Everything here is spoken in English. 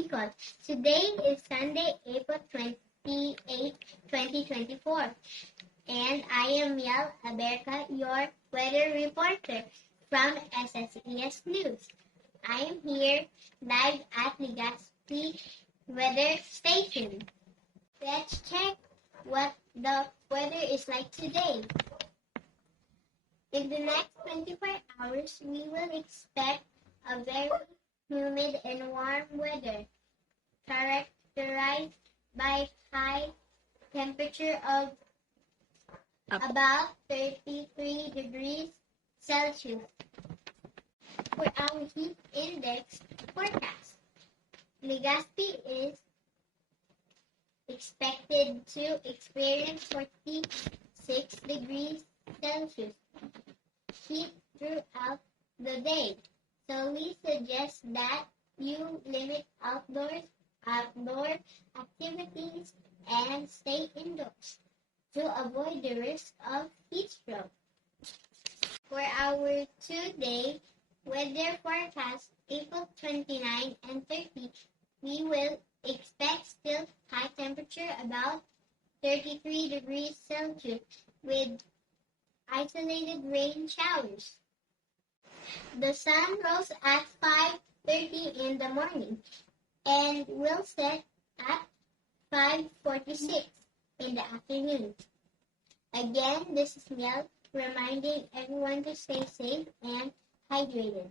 Bicol. Today is Sunday, April 28, 2024. And I am Miel Aberca, your weather reporter from SSES News. I am here live at Legazpi Weather Station. Let's check what the weather is like today. In the next 24 hours, we will expect a very humid and warm weather, characterized by high temperature of about 33 degrees Celsius. For our heat index forecast, Legazpi is expected to experience 46 degrees Celsius heat throughout the day. So we suggest that you limit outdoor activities and stay indoors to avoid the risk of heat stroke. For our 2-day weather forecast, April 29 and 30, we will expect still high temperature about 33 degrees Celsius with isolated rain showers. The sun rose at 5:30 in the morning and will set at 5:46 in the afternoon. Again, this is Miel reminding everyone to stay safe and hydrated.